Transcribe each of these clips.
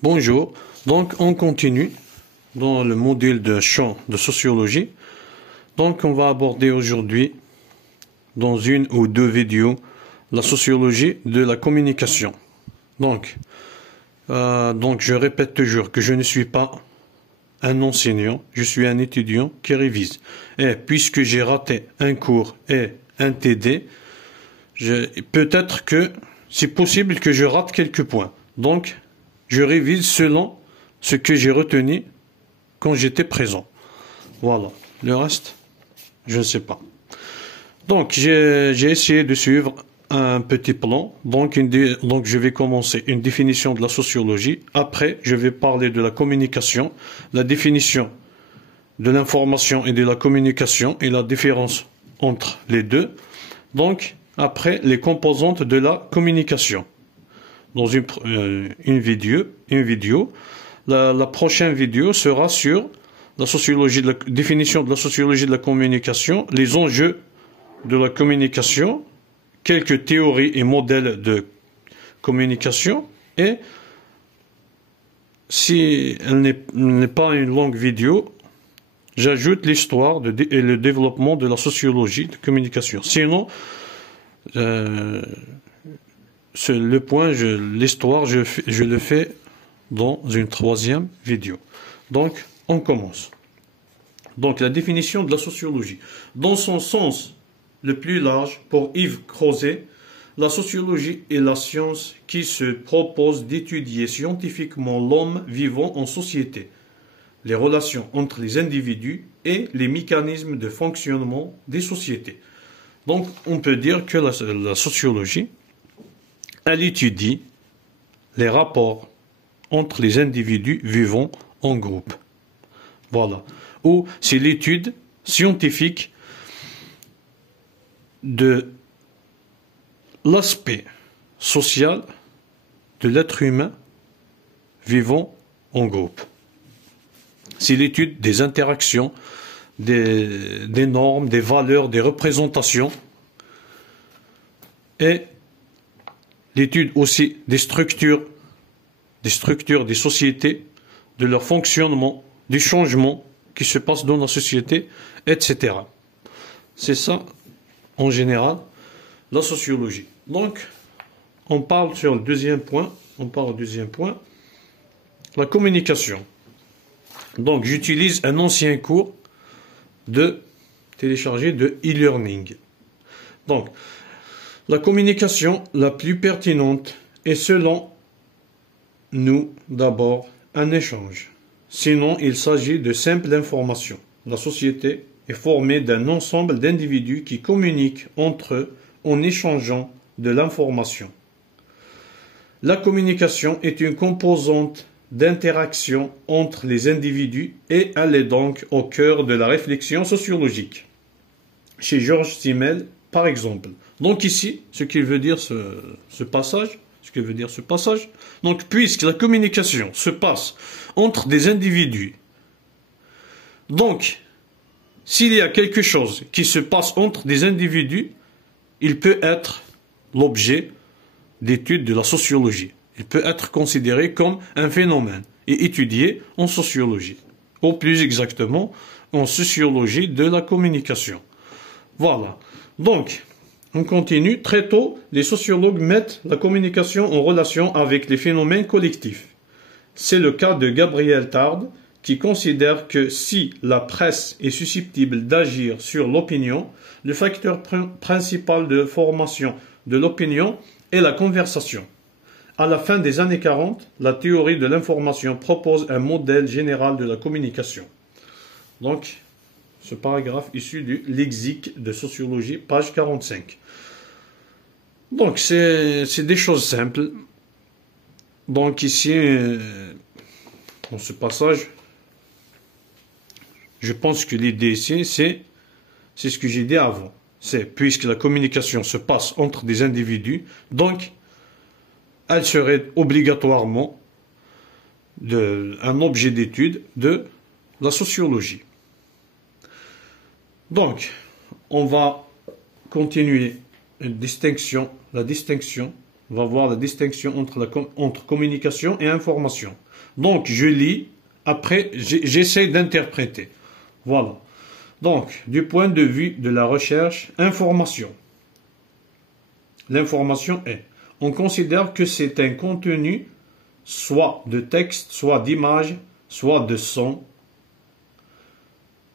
Bonjour, donc on continue dans le module de champ de sociologie. Donc on va aborder aujourd'hui, dans une ou deux vidéos, la sociologie de la communication. Donc je répète toujours que je ne suis pas un enseignant, je suis un étudiant qui révise. Et puisque j'ai raté un cours et un TD, peut-être que c'est possible que je rate quelques points. Donc, je révise selon ce que j'ai retenu quand j'étais présent. Voilà. Le reste, je ne sais pas. Donc, j'ai essayé de suivre un petit plan. Donc, je vais commencer une définition de la sociologie. Après, je vais parler de la communication, la définition de l'information et de la communication et la différence entre les deux. Donc, après, les composantes de la communication. Dans une vidéo. La prochaine vidéo sera sur la sociologie de la définition de la sociologie de la communication, les enjeux de la communication, quelques théories et modèles de communication, et si elle n'est pas une longue vidéo, j'ajoute l'histoire et le développement de la sociologie de communication. Sinon, le point, l'histoire, je le fais dans une troisième vidéo. Donc, on commence. Donc, la définition de la sociologie. Dans son sens le plus large, pour Yves Crozet, la sociologie est la science qui se propose d'étudier scientifiquement l'homme vivant en société, les relations entre les individus et les mécanismes de fonctionnement des sociétés. Donc, on peut dire que la sociologie, elle étudie les rapports entre les individus vivant en groupe. Voilà. Ou c'est l'étude scientifique de l'aspect social de l'être humain vivant en groupe. C'est l'étude des interactions, des normes, des valeurs, des représentations et l'étude aussi des structures des sociétés, de leur fonctionnement, du changement qui se passe dans la société, etc. C'est ça, en général, la sociologie. Donc, on parle sur le deuxième point, la communication. Donc, j'utilise un ancien cours téléchargé de e-learning. Donc, la communication la plus pertinente est selon nous d'abord un échange. Sinon, il s'agit de simple information. La société est formée d'un ensemble d'individus qui communiquent entre eux en échangeant de l'information. La communication est une composante d'interaction entre les individus et elle est donc au cœur de la réflexion sociologique. Chez Georges Simmel, par exemple. Donc ici, ce qu'il veut dire ce passage, donc puisque la communication se passe entre des individus, donc s'il y a quelque chose qui se passe entre des individus, il peut être l'objet d'études de la sociologie. Il peut être considéré comme un phénomène et étudié en sociologie, ou plus exactement en sociologie de la communication. Voilà. Donc, on continue. Très tôt, les sociologues mettent la communication en relation avec les phénomènes collectifs. C'est le cas de Gabriel Tarde, qui considère que si la presse est susceptible d'agir sur l'opinion, le facteur principal de formation de l'opinion est la conversation. À la fin des années 40, la théorie de l'information propose un modèle général de la communication. Donc, ce paragraphe issu du lexique de sociologie, page 45. Donc, c'est des choses simples. Donc, ici, dans ce passage, je pense que l'idée ici, c'est ce que j'ai dit avant. C'est puisque la communication se passe entre des individus, donc, elle serait obligatoirement un objet d'étude de la sociologie. Donc, on va continuer la distinction On va voir la distinction entre communication et information. Donc, je lis, après, j'essaie d'interpréter. Voilà. Donc, du point de vue de la recherche, information. L'information est, on considère que c'est un contenu, soit de texte, soit d'image, soit de son,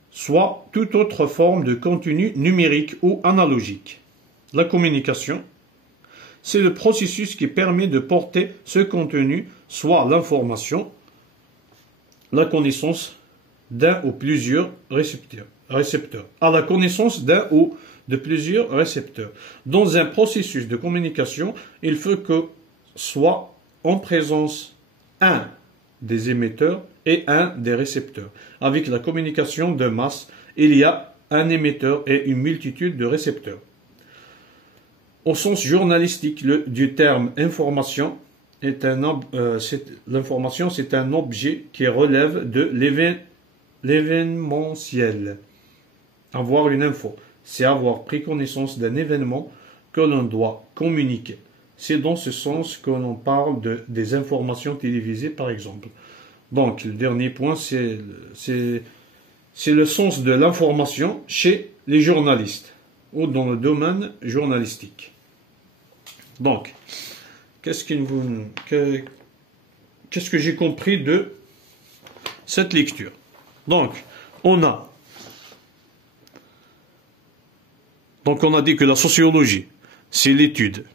soit toute autre forme de contenu numérique ou analogique. La communication, c'est le processus qui permet de porter ce contenu, soit l'information, la connaissance d'un ou plusieurs récepteurs, à la connaissance d'un ou de plusieurs récepteurs. Dans un processus de communication, il faut que soit en présence un des émetteurs et un des récepteurs. Avec la communication de masse, il y a un émetteur et une multitude de récepteurs. Au sens journalistique du terme information, l'information c'est un objet qui relève de l'événementiel. Avoir une info, c'est avoir pris connaissance d'un événement que l'on doit communiquer. C'est dans ce sens que l'on parle des informations télévisées, par exemple. Donc, le dernier point, c'est le sens de l'information chez les journalistes ou dans le domaine journalistique. Donc, qu'est-ce que j'ai compris de cette lecture? Donc, on a dit que la sociologie, c'est l'étude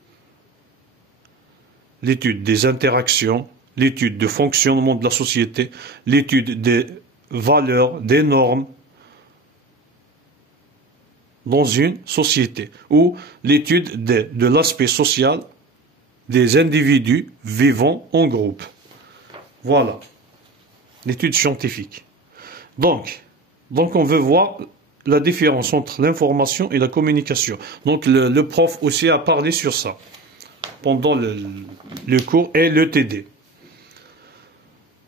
des interactions, l'étude du fonctionnement de la société, l'étude des valeurs, des normes dans une société, ou l'étude de l'aspect social des individus vivant en groupe. Voilà, l'étude scientifique. Donc on veut voir la différence entre l'information et la communication. Donc le prof aussi a parlé sur ça pendant le cours et le TD.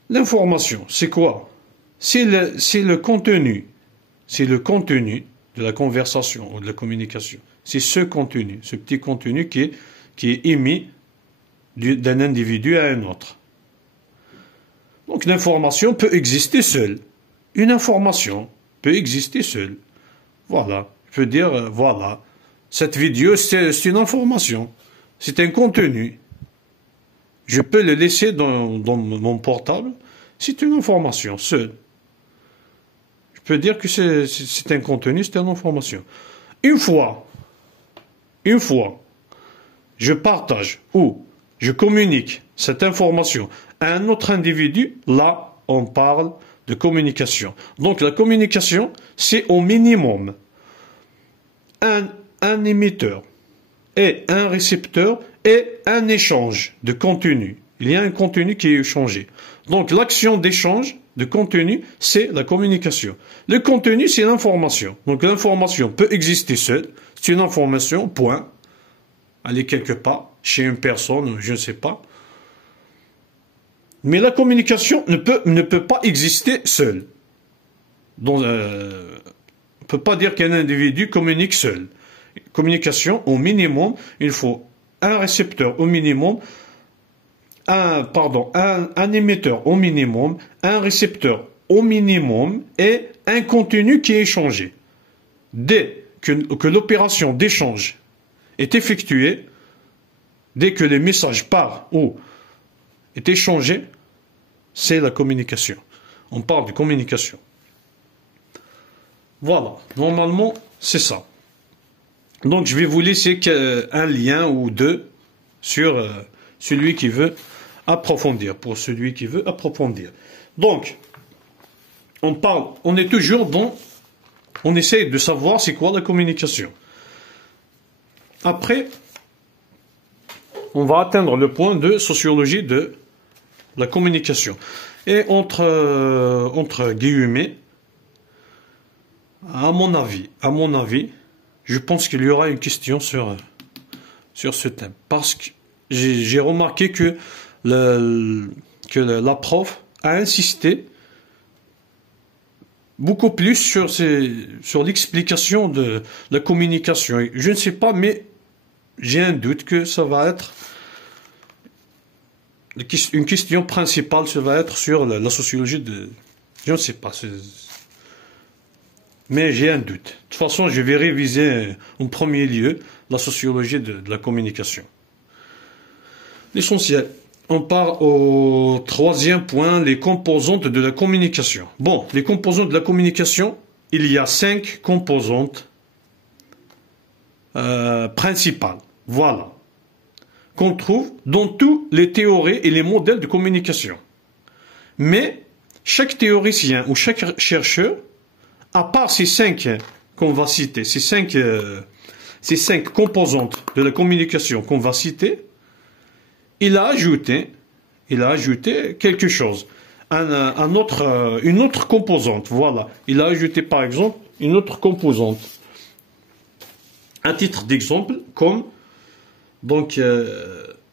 L'information, c'est quoi? C'est le contenu. C'est le contenu de la conversation ou de la communication. C'est ce contenu, ce petit contenu qui est émis d'un individu à un autre. Donc l'information peut exister seule. Une information peut exister seule. Voilà. Je peux dire, voilà. Cette vidéo, c'est une information. C'est un contenu. Je peux le laisser dans mon portable. C'est une information seule. Je peux dire que c'est un contenu, c'est une information. Une fois, je partage ou je communique cette information à un autre individu, là, on parle de communication. Donc la communication, c'est au minimum un émetteur et un récepteur et un échange de contenu. Il y a un contenu qui est échangé. Donc l'action d'échange de contenu, c'est la communication. Le contenu, c'est l'information. Donc l'information peut exister seule. C'est une information, point. Elle est quelque part, chez une personne, je ne sais pas. Mais la communication ne peut pas exister seule. Donc, on ne peut pas dire qu'un individu communique seul. Communication, au minimum, il faut un récepteur au minimum, un émetteur au minimum, un récepteur au minimum et un contenu qui est échangé. Dès que l'opération d'échange est effectuée, dès que le message part ou est échangé, c'est la communication. On parle de communication. Voilà, normalement, c'est ça. Donc, je vais vous laisser un lien ou deux sur celui qui veut approfondir, pour celui qui veut approfondir. Donc, on est toujours on essaie de savoir c'est quoi la communication. Après, on va atteindre le point de sociologie de la communication. Et entre guillemets, à mon avis, je pense qu'il y aura une question sur ce thème. Parce que j'ai remarqué que la prof a insisté beaucoup plus sur l'explication de la communication. Je ne sais pas, mais j'ai un doute que ça va être une question principale, ça va être sur la sociologie de... Je ne sais pas, mais j'ai un doute. De toute façon, je vais réviser en premier lieu la sociologie de la communication. L'essentiel. On part au troisième point, les composantes de la communication. Bon, les composantes de la communication, il y a 5 composantes principales. Voilà. Qu'on trouve dans toutes les théories et les modèles de communication. Mais chaque théoricien ou chaque chercheur, à part ces 5 qu'on va citer, ces cinq composantes de la communication qu'on va citer, il a ajouté quelque chose, une autre composante. Voilà, il a ajouté par exemple une autre composante. À titre d'exemple, comme donc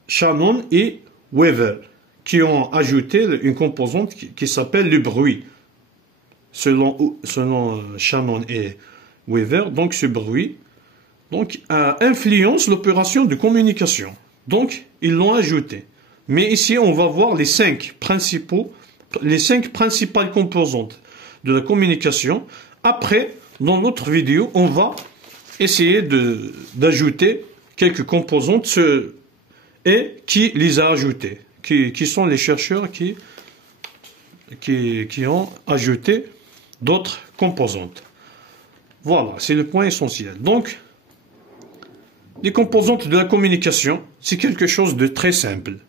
Shannon et Weaver, qui ont ajouté une composante qui s'appelle le bruit. Selon Shannon et Weaver, donc ce bruit influence l'opération de communication. Donc, ils l'ont ajouté. Mais ici, on va voir les 5 principales composantes de la communication. Après, dans notre vidéo, on va essayer d'ajouter quelques composantes et qui les a ajoutées, qui sont les chercheurs qui ont ajouté d'autres composantes. Voilà, c'est le point essentiel. Donc, les composantes de la communication, c'est quelque chose de très simple.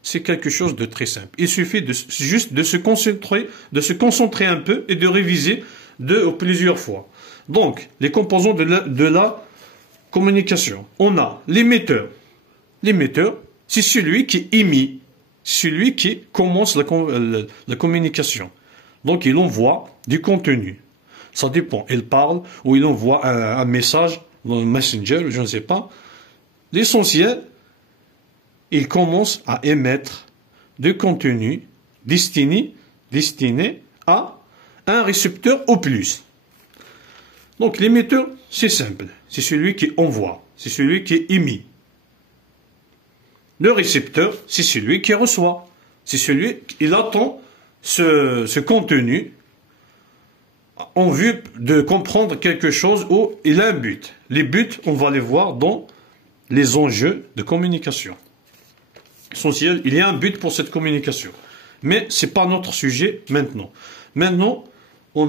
C'est quelque chose de très simple. Il suffit juste de se concentrer un peu et de réviser 2 ou plusieurs fois. Donc, les composantes de la communication. On a l'émetteur. L'émetteur, c'est celui qui émet, celui qui commence la communication. Donc, il envoie du contenu. Ça dépend. Il parle ou il envoie un message dans le Messenger, je ne sais pas. L'essentiel, il commence à émettre du contenu destiné à un récepteur au plus. Donc, l'émetteur, c'est simple. C'est celui qui envoie. C'est celui qui émet. Le récepteur, c'est celui qui reçoit. C'est celui qui attend ce contenu en vue de comprendre quelque chose où il a un but. Les buts, on va les voir dans les enjeux de communication. Essentiel, il y a un but pour cette communication. Mais ce n'est pas notre sujet maintenant. Maintenant, on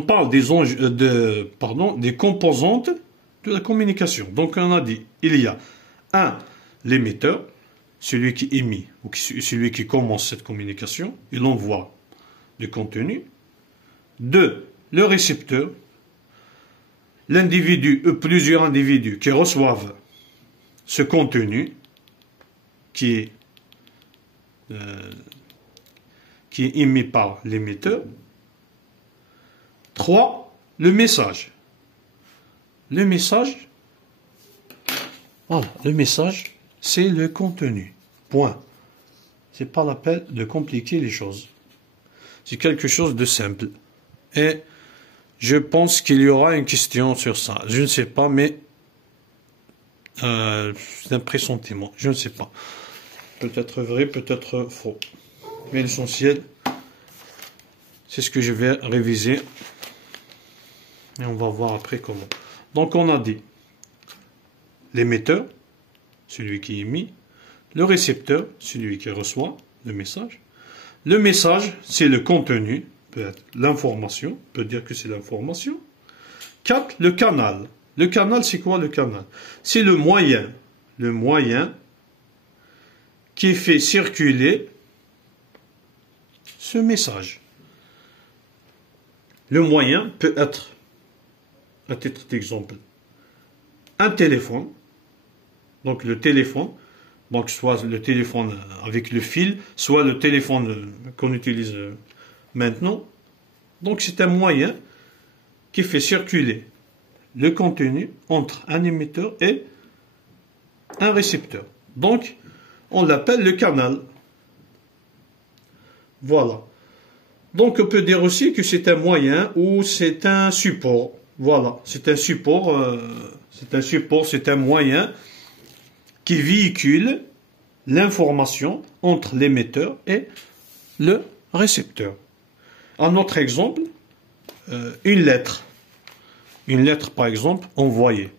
parle des composantes de la communication. Donc, on a dit, il y a l'émetteur, celui qui émet ou celui qui commence cette communication, il envoie du contenu. 2, le récepteur, l'individu ou plusieurs individus qui reçoivent ce contenu qui est émis par l'émetteur. 3, le message. Le message, c'est le contenu. Point. C'est pas la peine de compliquer les choses. C'est quelque chose de simple. Et je pense qu'il y aura une question sur ça. Je ne sais pas, mais c'est un pressentiment. Je ne sais pas. Peut-être vrai, peut-être faux. Mais l'essentiel, c'est ce que je vais réviser. Et on va voir après comment. Donc on a dit l'émetteur, celui qui émet, le récepteur, celui qui reçoit le message. Le message, c'est le contenu, peut être l'information, on peut dire que c'est l'information. 4, le canal. Le canal, c'est quoi le canal? C'est le moyen qui fait circuler ce message. Le moyen peut être, à titre d'exemple, un téléphone. Donc le téléphone, donc soit le téléphone avec le fil, soit le téléphone qu'on utilise maintenant. Donc c'est un moyen qui fait circuler le contenu entre un émetteur et un récepteur. Donc on l'appelle le canal. Voilà. Donc on peut dire aussi que c'est un moyen ou c'est un support. Voilà, c'est un support, c'est un moyen qui véhicule l'information entre l'émetteur et le récepteur. Un autre exemple, une lettre. Une lettre, par exemple, envoyée.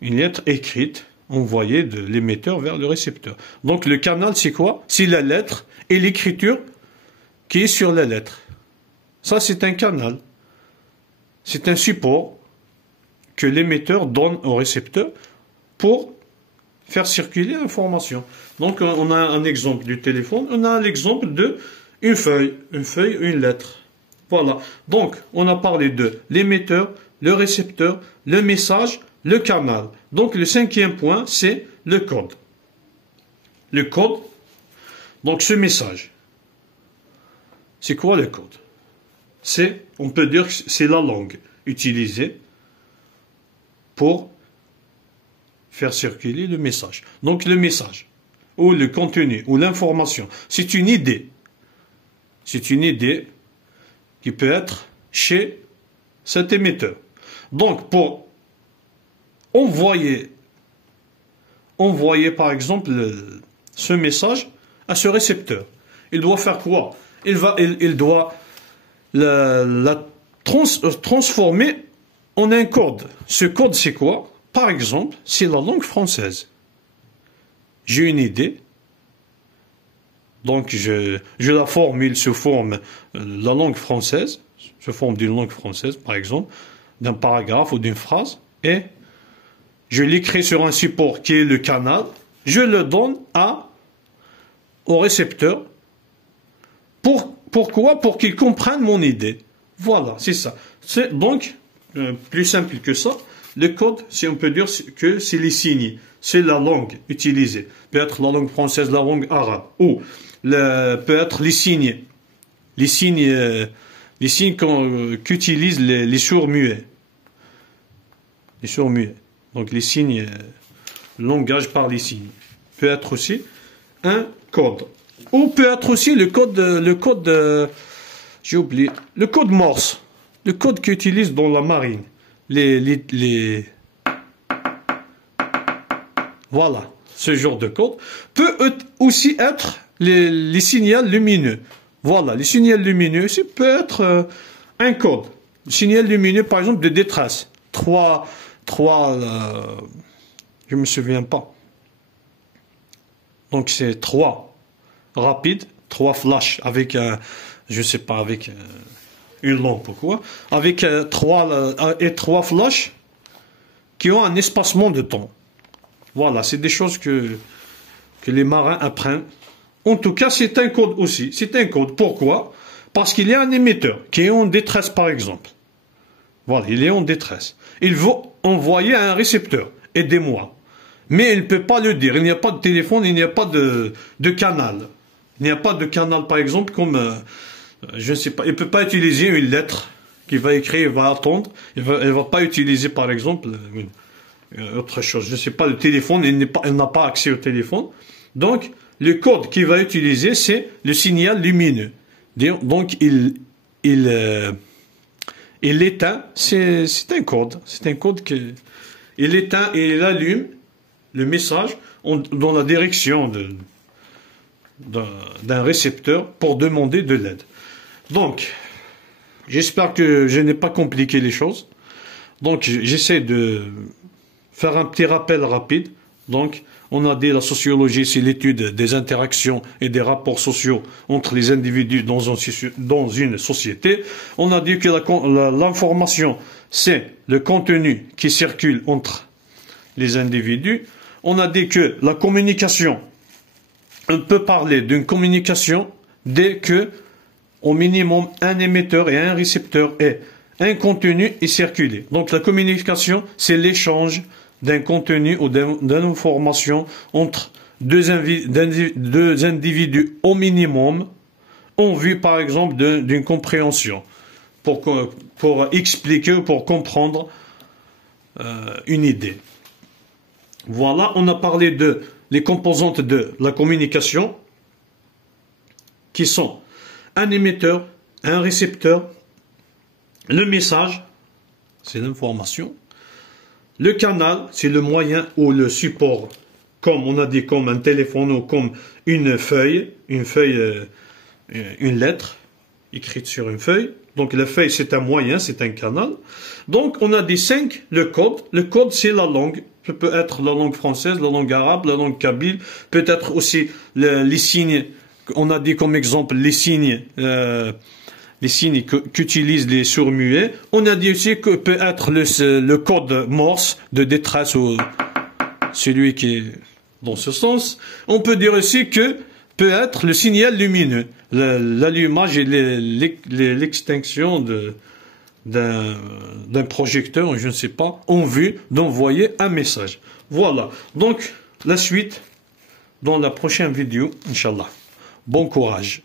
Une lettre écrite, envoyée de l'émetteur vers le récepteur. Donc le canal, c'est quoi? C'est la lettre et l'écriture qui est sur la lettre. Ça, c'est un canal. C'est un support que l'émetteur donne au récepteur pour faire circuler l'information. Donc on a un exemple du téléphone, on a l'exemple de une feuille, une lettre. Voilà. Donc on a parlé de l'émetteur, le récepteur, le message, le canal. Donc le cinquième point, c'est le code. Le code, donc ce message. C'est quoi le code? On peut dire que c'est la langue utilisée pour faire circuler le message. Donc le message, ou le contenu, ou l'information, c'est une idée. C'est une idée qui peut être chez cet émetteur. Donc pour envoyer par exemple ce message à ce récepteur, il doit faire quoi? Il doit la transformer en un code. Ce code, c'est quoi? Par exemple, c'est la langue française. J'ai une idée, donc je la formule sous forme la langue française, sous forme d'une langue française, par exemple, d'un paragraphe ou d'une phrase, et je l'écris sur un support qui est le canal, je le donne au récepteur. Pourquoi? Pour qu'il comprenne mon idée. Voilà, c'est ça. C'est donc plus simple que ça. Le code, si on peut dire que c'est les signes, c'est la langue utilisée. Peut être la langue française, la langue arabe, ou peut être les signes qu'utilisent les sourds muets. Les sourds muets. Donc les signes, langage par les signes. Peut être aussi un code. Ou peut être aussi le code, j'ai oublié, le code Morse. Le code qu'ils utilisent dans la marine. Voilà, ce genre de code peut aussi être les signaux lumineux. Voilà, les signaux lumineux aussi peut être un code. Le signal lumineux, par exemple, de détresse. Je me souviens pas. Donc c'est 3 rapides, 3 flashs avec je sais pas, avec une lampe ou quoi, avec 3 flashs qui ont un espacement de temps. Voilà, c'est des choses que les marins apprennent. En tout cas, c'est un code aussi. C'est un code. Pourquoi? Parce qu'il y a un émetteur qui est en détresse, par exemple. Voilà, il est en détresse. Il veut envoyer à un récepteur. Aidez-moi. Mais il ne peut pas le dire. Il n'y a pas de téléphone, il n'y a pas de canal. Il n'y a pas de canal, par exemple, comme, je ne sais pas, il ne peut pas utiliser une lettre qu'il va écrire, il va attendre. Il ne va pas utiliser, par exemple, autre chose. Je ne sais pas, le téléphone, il n'a pas accès au téléphone. Donc, le code qu'il va utiliser, c'est le signal lumineux. Donc, il éteint, c'est un code. C'est un code il éteint et il allume le message dans la direction d'un récepteur pour demander de l'aide. Donc, j'espère que je n'ai pas compliqué les choses. Donc, j'essaie de faire un petit rappel rapide. Donc, on a dit la sociologie, c'est l'étude des interactions et des rapports sociaux entre les individus dans une société. On a dit que l'information, c'est le contenu qui circule entre les individus. On a dit que la communication, on peut parler d'une communication dès que, au minimum, un émetteur et un récepteur et un contenu est circulé. Donc la communication, c'est l'échange d'un contenu ou d'une information entre deux individus au minimum en vue, par exemple, d'une compréhension pour expliquer ou pour comprendre une idée. Voilà, on a parlé les composantes de la communication qui sont un émetteur, un récepteur, le message, c'est l'information, le canal, c'est le moyen ou le support comme on a dit, comme un téléphone ou comme une feuille, une lettre écrite sur une feuille. Donc la feuille, c'est un moyen, c'est un canal. Donc on a dit 5, le code. Le code, c'est la langue. Ça peut être la langue française, la langue arabe, la langue kabyle, peut-être aussi les signes. On a dit comme exemple les signes qu'utilisent les sourds-muets. On a dit aussi que peut être le code Morse de détresse ou celui qui est dans ce sens. On peut dire aussi que peut être le signal lumineux, l'allumage et l'extinction d'un projecteur, je ne sais pas, en vue d'envoyer un message. Voilà. Donc, la suite dans la prochaine vidéo, Inch'Allah. Bon courage.